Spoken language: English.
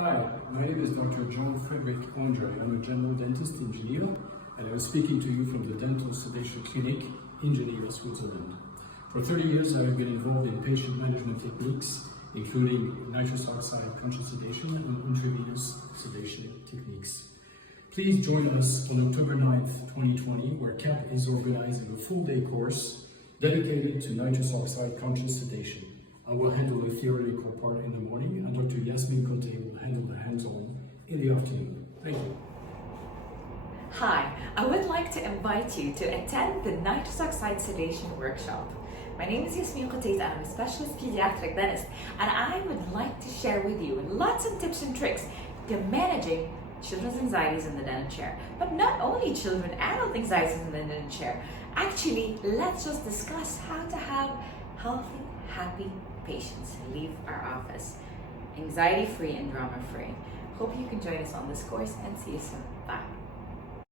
Hi, my name is Dr. Frédéric André. I'm a general dentist in Geneva, and I was speaking to you from the Dental Sedation Clinic in Geneva, Switzerland. For 30 years, I have been involved in patient management techniques, including nitrous oxide conscious sedation and intravenous sedation techniques. Please join us on October 9th, 2020, where CAPP is organizing a full-day course dedicated to nitrous oxide conscious sedation. I will handle the theoretical part in the morning, and Dr. Yasmin Kottait will handle the hands-on in the afternoon. Thank you. Hi, I would like to invite you to attend the Nitrous Oxide Sedation workshop. My name is Yasmin and I'm a specialist pediatric dentist, and I would like to share with you lots of tips and tricks to managing children's anxieties in the dental chair. But not only children, adult anxieties in the dental chair. Actually, let's just discuss how to have healthy, happy patients leave our office anxiety-free and drama-free. Hope you can join us on this course and see you soon. Bye.